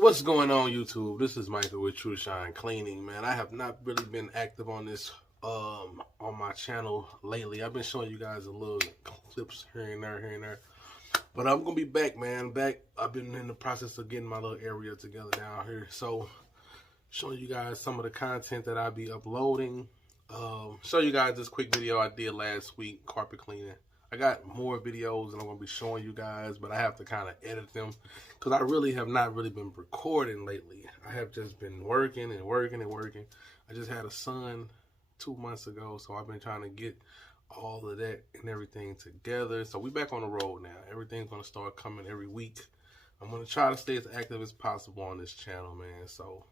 What's going on, YouTube? This is Michael with Trushine Cleaning, man. I have not really been active on this on my channel lately. I've been showing you guys a little clips here and there. But I'm gonna be back, man. I've been in the process of getting my little area together down here. So showing you guys some of the content that I'll be uploading. Show you guys this quick video I did last week, carpet cleaning. I got more videos and I'm going to be showing you guys, but I have to kind of edit them because I really have not really been recording lately. I have just been working. I just had a son 2 months ago, so I've been trying to get all of that and everything together. So we back on the road now. Everything's going to start coming every week. I'm going to try to stay as active as possible on this channel, man. So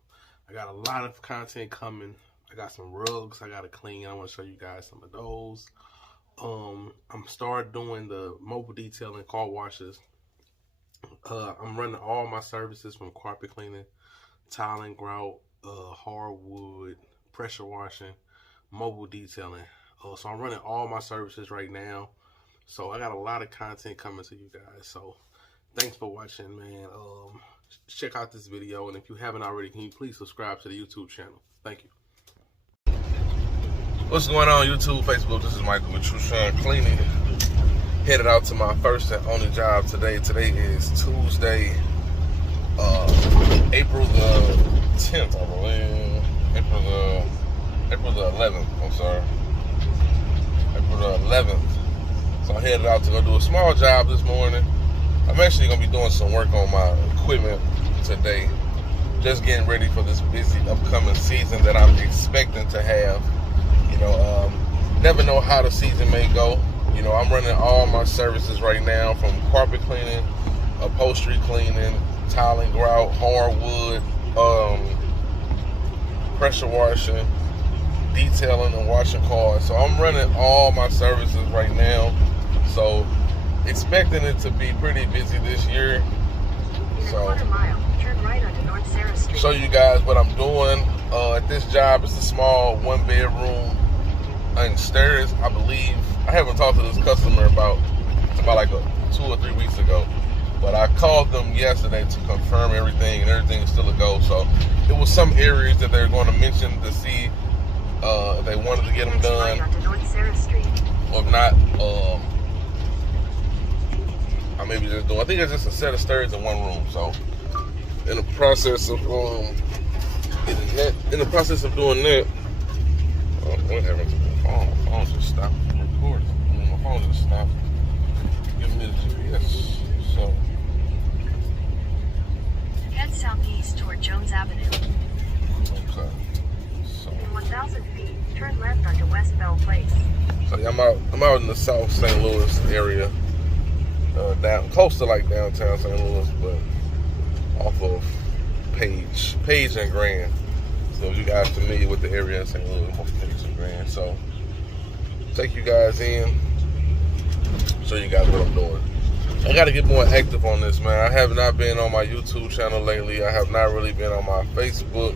I got a lot of content coming. I got some rugs I got to clean. I want to show you guys some of those. I'm started doing the mobile detailing car washes. I'm running all my services from carpet cleaning, tiling, grout, hardwood, pressure washing, mobile detailing. So I'm running all my services right now. So I got a lot of content coming to you guys. So thanks for watching, man. Check out this video, and if you haven't already, can you please subscribe to the YouTube channel? Thank you. What's going on, YouTube, Facebook? This is Michael with Trushine Cleaning. Headed out to my first and only job today. Today is Tuesday, April the 10th, I believe. April the 11th, I'm sorry. April the 11th. So I headed out to go do a small job this morning. I'm actually going to be doing some work on my equipment today. Just getting ready for this busy upcoming season that I'm expecting to have. Never know how the season may go. I'm running all my services right now, from carpet cleaning, upholstery cleaning, tiling, grout, hardwood, pressure washing, detailing, and washing cars. So I'm running all my services right now. So expecting it to be pretty busy this year. So turn right onto North Sarah Street. Show you guys what I'm doing. At this job, it's a small 1-bedroom and stairs, I believe. I haven't talked to this customer about like 2 or 3 weeks ago, but I called them yesterday to confirm everything, and everything is still a go. So it was some areas that they're going to mention to see if they wanted to get them done, or if not, I maybe just do. I think it's just a set of stairs in one room. So in the process of doing that, what happened to my phone? My phone just stopped recording. My phone just stopped giving me the GPS. So head southeast toward Jones Avenue. Okay. So In 1,000 feet, turn left onto West Bell Place. So I'm out in the South St. Louis area, down close to like downtown St. Louis, but off of Page and Grand. So if you guys familiar with the area in St. Louis, Page and Grand. So take you guys in, show you guys what I'm doing. I got to get more active on this, man. I have not been on my YouTube channel lately. I have not really been on my Facebook.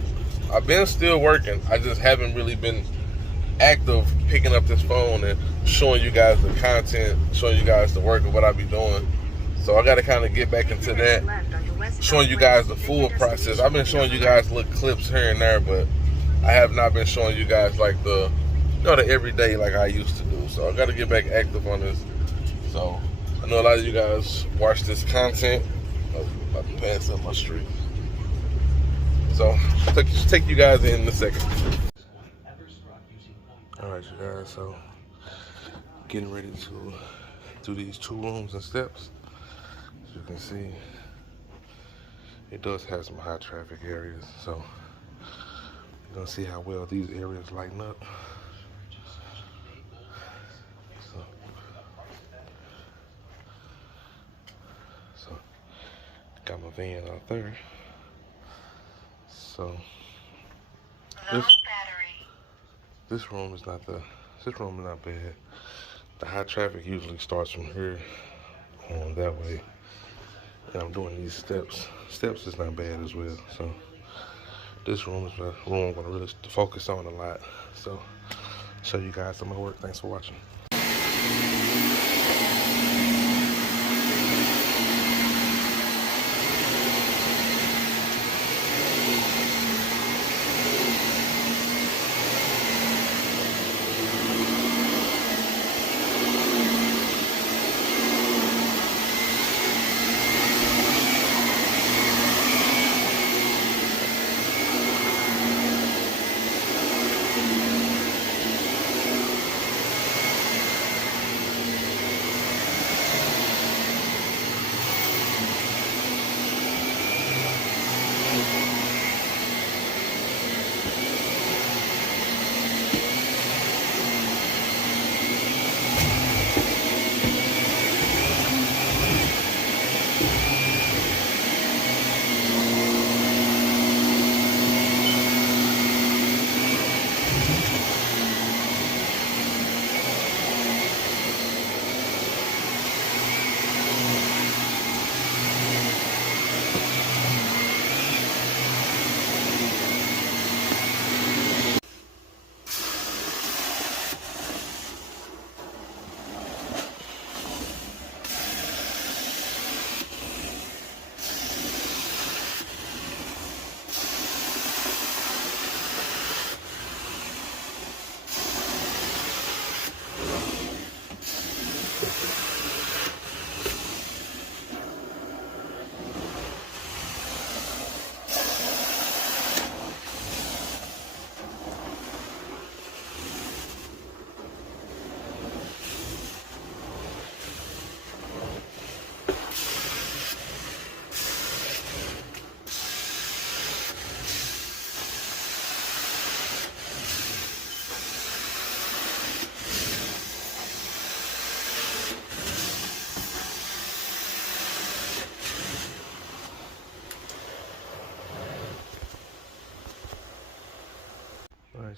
I've been still working. I just haven't really been active picking up this phone and showing you guys the content, showing you guys the work of what I be doing. So I got to kind of get back into that, showing you guys the full process. I've been showing you guys little clips here and there, but I have not been showing you guys like the everyday like I used to do. So I got to get back active on this. So I know a lot of you guys watch this content. I'm about to pass up my street. So take you guys in a second. All right, you guys. So getting ready to do these 2 rooms and steps. As you can see, it does have some high traffic areas, so you're gonna see how well these areas lighten up. So got my van out there. So this room is not bad. The high traffic usually starts from here on that way. And I'm doing these steps. Steps is not bad as well. So this room is a room I'm gonna really focus on a lot. So show you guys some of my work. Thanks for watching.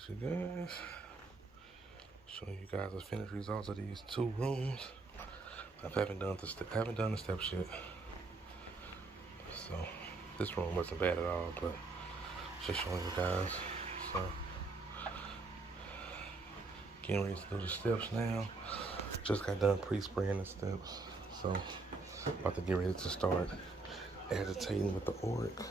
you guys. Showing you guys the finished results of these 2 rooms. I haven't done the steps yet. So this room wasn't bad at all, but just showing you guys. So getting ready to do the steps now. Just got done pre-spraying the steps. So about to get ready to start agitating with the oric.